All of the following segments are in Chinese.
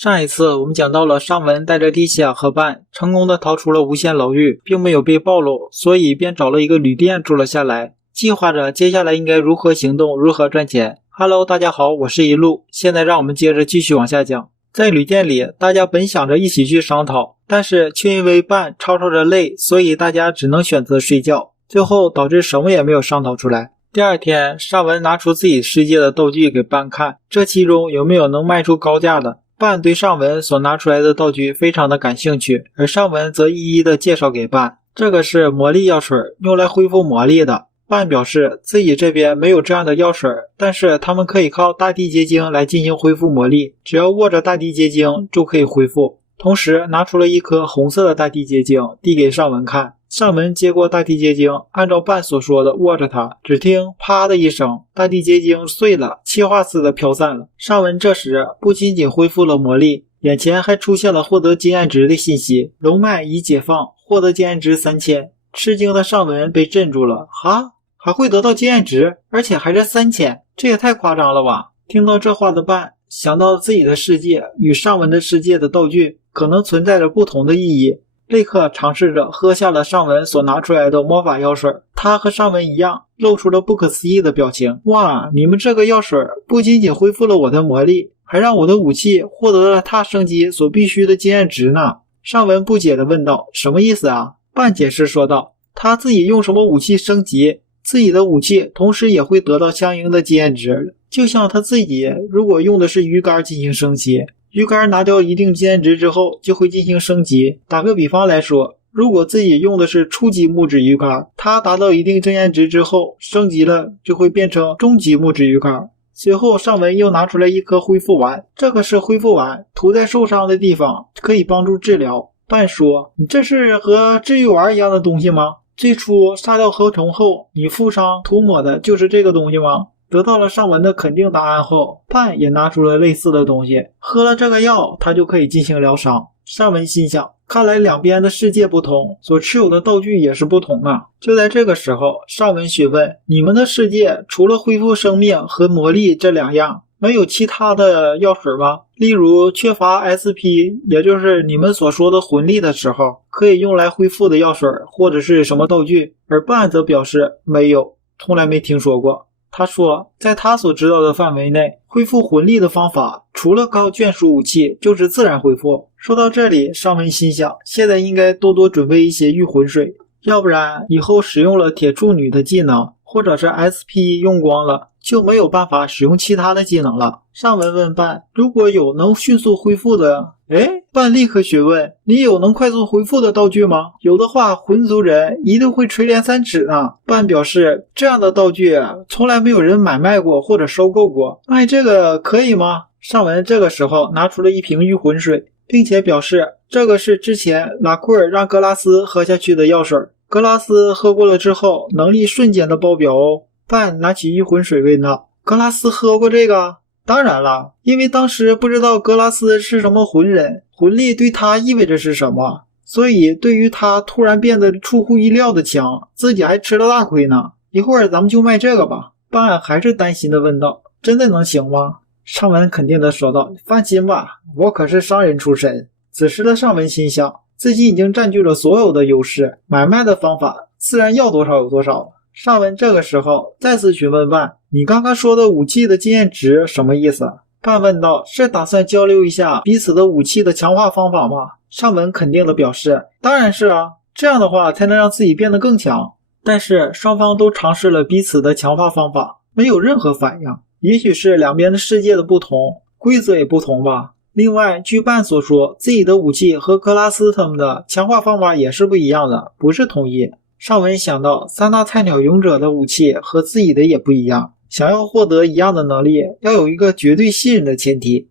上一次我们讲到了尚文带着莉西亚和伴成功的逃出了无限牢狱，并没有被暴露，所以便找了一个旅店住了下来，计划着接下来应该如何行动，如何赚钱。Hello， 大家好，我是一路，现在让我们接着继续往下讲。在旅店里，大家本想着一起去商讨，但是却因为伴吵着累，所以大家只能选择睡觉，最后导致什么也没有商讨出来。第二天，尚文拿出自己世界的道具给伴看，这其中有没有能卖出高价的。伴对尚文所拿出来的道具非常的感兴趣，而尚文则一一的介绍给伴，这个是魔力药水，用来恢复魔力的。伴表示自己这边没有这样的药水，但是他们可以靠大地结晶来进行恢复魔力，只要握着大地结晶就可以恢复。同时拿出了一颗红色的大地结晶递给尚文看，尚文接过大地结晶，按照伴所说的握着它，只听啪的一声，大地结晶碎了，气化似的飘散了。尚文这时不仅仅恢复了魔力，眼前还出现了获得经验值的信息，龙脉已解放，获得经验值3000。吃惊的尚文被镇住了，哈，还会得到经验值，而且还是3000，这也太夸张了吧。听到这话的伴想到自己的世界与尚文的世界的道具可能存在着不同的意义，立刻尝试着喝下了尚文所拿出来的魔法药水。他和尚文一样露出了不可思议的表情，哇，你们这个药水不仅仅恢复了我的魔力，还让我的武器获得了它升级所必须的经验值呢。尚文不解地问道，什么意思啊？伴解释说道，他自己用什么武器升级，自己的武器同时也会得到相应的经验值，就像他自己如果用的是鱼竿进行升级，鱼竿拿掉一定经验值之后就会进行升级。打个比方来说，如果自己用的是初级木质鱼竿，它达到一定经验值之后升级了就会变成中级木质鱼竿。随后尚文又拿出来一颗恢复丸，这个是恢复丸，涂在受伤的地方可以帮助治疗。伴说，你这是和治愈丸一样的东西吗？最初杀掉河虫后你负伤涂抹的就是这个东西吗？得到了尚文的肯定答案后，伴也拿出了类似的东西，喝了这个药他就可以进行疗伤。尚文心想，看来两边的世界不同，所持有的道具也是不同啊。就在这个时候，尚文询问，你们的世界除了恢复生命和魔力这两样，没有其他的药水吗？例如缺乏 SP， 也就是你们所说的魂力的时候，可以用来恢复的药水或者是什么道具。而伴则表示没有，从来没听说过。他说，在他所知道的范围内，恢复魂力的方法除了靠眷属武器就是自然恢复。说到这里，尚文心想，现在应该多多准备一些御魂水，要不然以后使用了铁处女的技能或者是 SP 用光了，就没有办法使用其他的技能了。尚文问伴，如果有能迅速恢复的，伴立刻询问，你有能快速恢复的道具吗？有的话，魂族人一定会垂涎三尺呢。伴表示，这样的道具从来没有人买卖过或者收购过，卖这个可以吗？尚文这个时候拿出了一瓶御魂水，并且表示这个是之前拉库尔让格拉斯喝下去的药水，格拉斯喝过了之后能力瞬间的爆表哦。伴拿起御魂水问道，格拉斯喝过这个？当然了，因为当时不知道格拉斯是什么魂人，魂力对他意味着是什么，所以对于他突然变得出乎意料的强，自己还吃了大亏呢。一会儿咱们就卖这个吧。伴还是担心的问道，真的能行吗？尚文肯定的说道，放心吧，我可是商人出身。此时的尚文心想，自己已经占据了所有的优势，买卖的方法自然要多少有多少。尚文这个时候再次询问伴，你刚刚说的武器的经验值什么意思？伴问道，是打算交流一下彼此的武器的强化方法吗？尚文肯定的表示，当然是啊，这样的话才能让自己变得更强。但是双方都尝试了彼此的强化方法，没有任何反应。也许是两边的世界的不同，规则也不同吧。另外，据伴所说，自己的武器和格拉斯他们的强化方法也是不一样的，不是统一。尚文想到三大菜鸟勇者的武器和自己的也不一样，想要获得一样的能力，要有一个绝对信任的前提。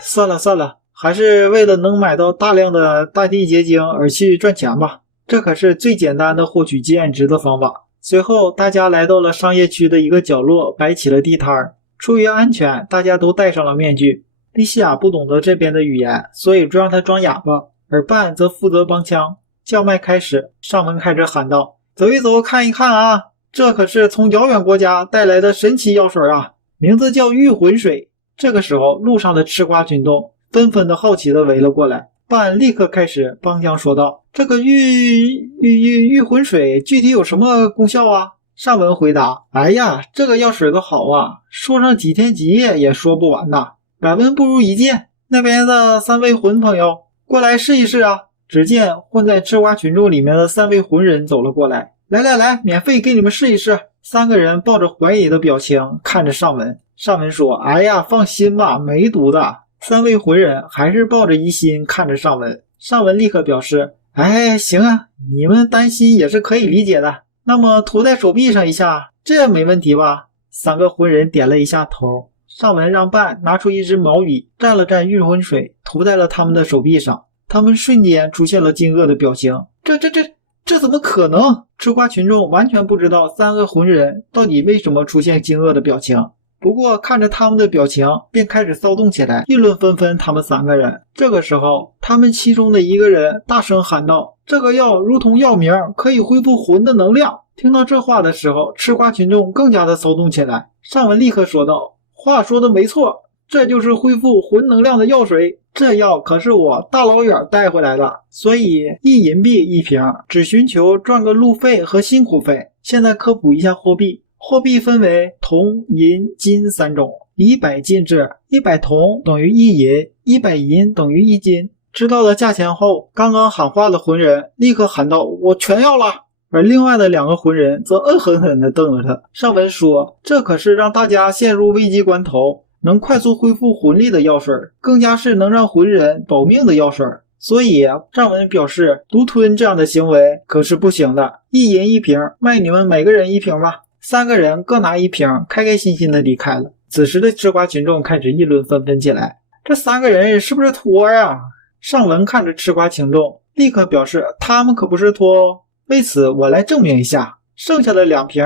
算了，还是为了能买到大量的大地结晶而去赚钱吧，这可是最简单的获取经验值的方法。随后大家来到了商业区的一个角落，摆起了地摊儿。出于安全，大家都戴上了面具。莉西亚不懂得这边的语言，所以就让他装哑巴，而伴则负责帮腔。叫卖开始，尚文开始喊道，走一走看一看啊，这可是从遥远国家带来的神奇药水啊，名字叫御魂水。这个时候路上的吃瓜群众纷纷的好奇的围了过来。办立刻开始帮腔说道：“这个御魂水具体有什么功效啊？”上文回答：“哎呀，这个药水的好啊，说上几天几夜也说不完呐。敢问不如一见，那边的3位魂朋友，过来试一试啊！”只见混在吃瓜群众里面的3位魂人走了过来，来，免费给你们试一试。3个人抱着怀疑的表情看着上文。上文说：“哎呀，放心吧，没毒的。”3位魂人还是抱着疑心看着上文。上文立刻表示：“哎，行啊，你们担心也是可以理解的。那么涂在手臂上一下，这没问题吧？”3个魂人点了一下头。上文让伴拿出一支毛笔，蘸了蘸御魂水，涂在了他们的手臂上。他们瞬间出现了惊愕的表情。这怎么可能？吃瓜群众完全不知道3个魂人到底为什么出现惊愕的表情。不过看着他们的表情，便开始骚动起来，议论纷纷。他们3个人这个时候，他们其中的一个人大声喊道：“这个药如同药名，可以恢复魂的能量。”听到这话的时候，吃瓜群众更加的骚动起来。上文立刻说道：“话说的没错，这就是恢复魂能量的药水。这药可是我大老远带回来的，所以1银币1瓶，只寻求赚个路费和辛苦费。”现在科普一下货币。货币分为铜、银、金3种，以百计制，100铜等于1银，100银等于1金。知道了价钱后，刚刚喊话的魂人立刻喊道：“我全要了！”而另外的2个魂人则恶狠狠地瞪着他。上文说：“这可是让大家陷入危机关头，能快速恢复魂力的药水，更加是能让魂人保命的药水。所以上文表示，独吞这样的行为可是不行的。1银1瓶，卖你们每个人1瓶吧。”3个人各拿1瓶，开开心心的离开了。此时的吃瓜群众开始议论纷纷起来：“这3个人是不是托啊？”上文看着吃瓜群众，立刻表示：“他们可不是托哦。为此我来证明一下，剩下的2瓶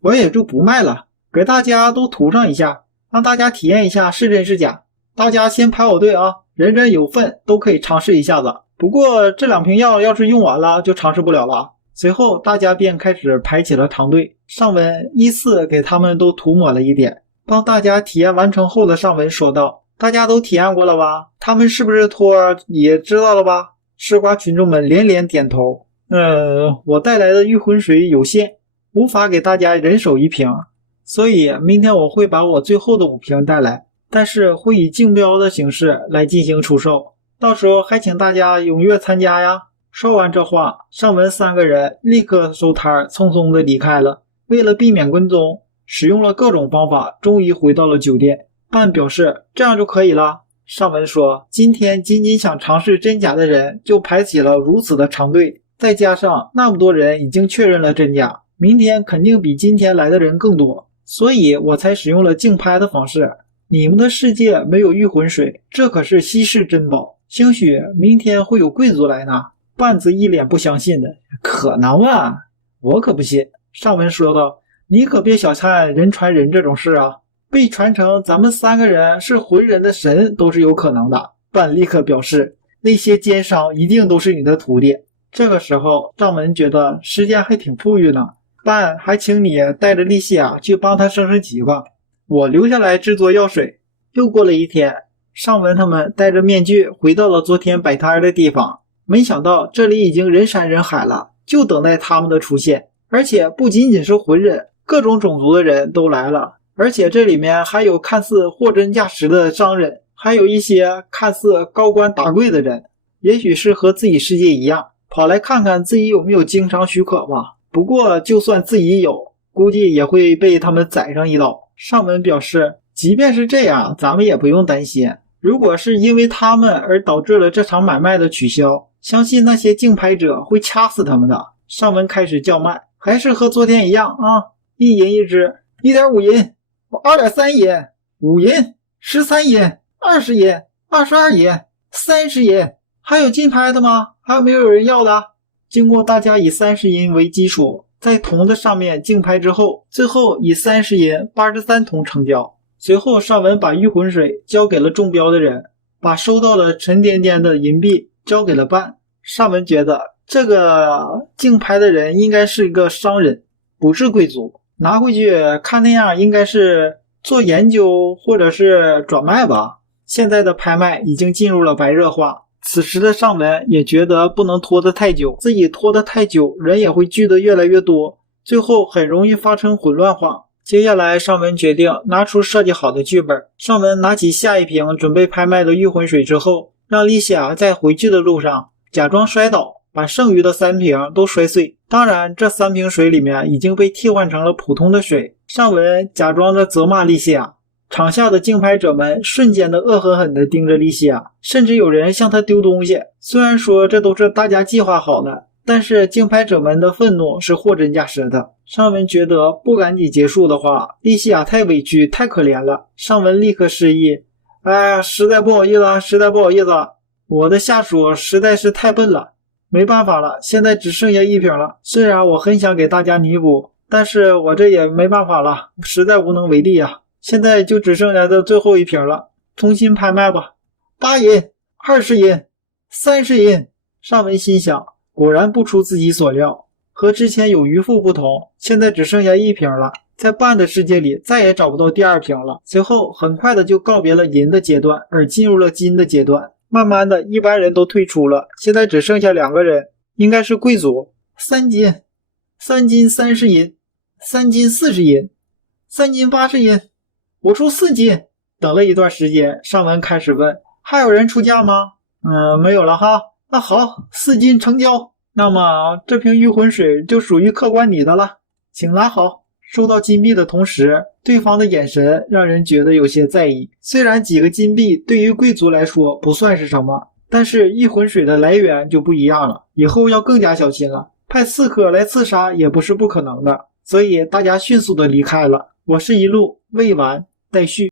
我也就不卖了，给大家都涂上一下，让大家体验一下是真是假。大家先排好队啊，人人有份，都可以尝试一下子。不过这2瓶药要是用完了，就尝试不了了。”随后大家便开始排起了长队。上文依次给他们都涂抹了一点。帮大家体验完成后的上文说道：“大家都体验过了吧？他们是不是托也知道了吧？”吃瓜群众们连连点头。我带来的御魂水有限，无法给大家人手1瓶，所以明天我会把我最后的5瓶带来，但是会以竞标的形式来进行出售，到时候还请大家踊跃参加呀。说完这话，上文3个人立刻收摊，匆匆的离开了。为了避免跟踪，使用了各种方法，终于回到了酒店。伴表示这样就可以了。上文说，今天仅仅想尝试真假的人就排起了如此的长队，再加上那么多人已经确认了真假，明天肯定比今天来的人更多，所以我才使用了竞拍的方式。你们的世界没有御魂水，这可是稀世珍宝，兴许明天会有贵族来拿。伴子一脸不相信的：“可能啊，我可不信。”上文说道：“你可别小看人传人这种事啊，被传成咱们3个人是魂人的神都是有可能的。”伴立刻表示：“那些奸商一定都是你的徒弟。”这个时候，上文觉得时间还挺富裕呢，伴还请你带着莉西亚去帮他升级吧，我留下来制作药水。又过了1天，上文他们戴着面具回到了昨天摆摊的地方。没想到这里已经人山人海了，就等待他们的出现。而且不仅仅是魂人，各种种族的人都来了，而且这里面还有看似货真价实的商人，还有一些看似高官达贵的人，也许是和自己世界一样，跑来看看自己有没有经商许可吧。不过就算自己有，估计也会被他们宰上一刀。上文表示，即便是这样，咱们也不用担心，如果是因为他们而导致了这场买卖的取消，相信那些竞拍者会掐死他们的。上文开始叫卖，还是和昨天一样啊，1银1支， 1.5银， 2.3银， 5银， 13银， 20银， 22银， 30银。还有竞拍的吗？还有没有人要的？经过大家以30银为基础，在铜的上面竞拍之后，最后以30银83铜成交。随后上文把御魂水交给了中标的人，把收到了沉甸甸的银币交给了伴。上文觉得这个竞拍的人应该是一个商人，不是贵族，拿回去看那样应该是做研究或者是转卖吧。现在的拍卖已经进入了白热化。此时的尚文也觉得不能拖得太久，自己拖得太久，人也会聚得越来越多，最后很容易发生混乱化。接下来尚文决定拿出设计好的剧本，尚文拿起下一瓶准备拍卖的御魂水之后，让丽夏在回去的路上假装摔倒，把剩余的3瓶都摔碎。当然这3瓶水里面已经被替换成了普通的水。尚文假装着责骂丽夏，场下的竞拍者们瞬间的恶狠狠地盯着丽夏，甚至有人向他丢东西。虽然说这都是大家计划好的，但是竞拍者们的愤怒是货真价实的。尚文觉得不赶紧结束的话，丽夏太委屈太可怜了。尚文立刻示意，实在不好意思，实在不好意思，我的下属实在是太笨了，没办法了，现在只剩下1瓶了。虽然我很想给大家弥补，但是我这也没办法了，实在无能为力啊。现在就只剩下这最后1瓶了，重新拍卖吧。8银、20银、30银。尚文心想，果然不出自己所料，和之前有余富不同，现在只剩下1瓶了，在半的世界里再也找不到第2瓶了。随后很快的就告别了银的阶段，而进入了金的阶段。慢慢的一般人都退出了，现在只剩下2个人，应该是贵族。3金、3金30银、3金40银、3金80银，我出4金。等了一段时间，尚文开始问，还有人出价吗？没有了哈。那好，4金成交。那么这瓶御魂水就属于客官你的了，请拿好。收到金币的同时，对方的眼神让人觉得有些在意。虽然几个金币对于贵族来说不算是什么，但是御魂水的来源就不一样了，以后要更加小心了。派刺客来刺杀也不是不可能的，所以大家迅速的离开了。我是一路未完待续。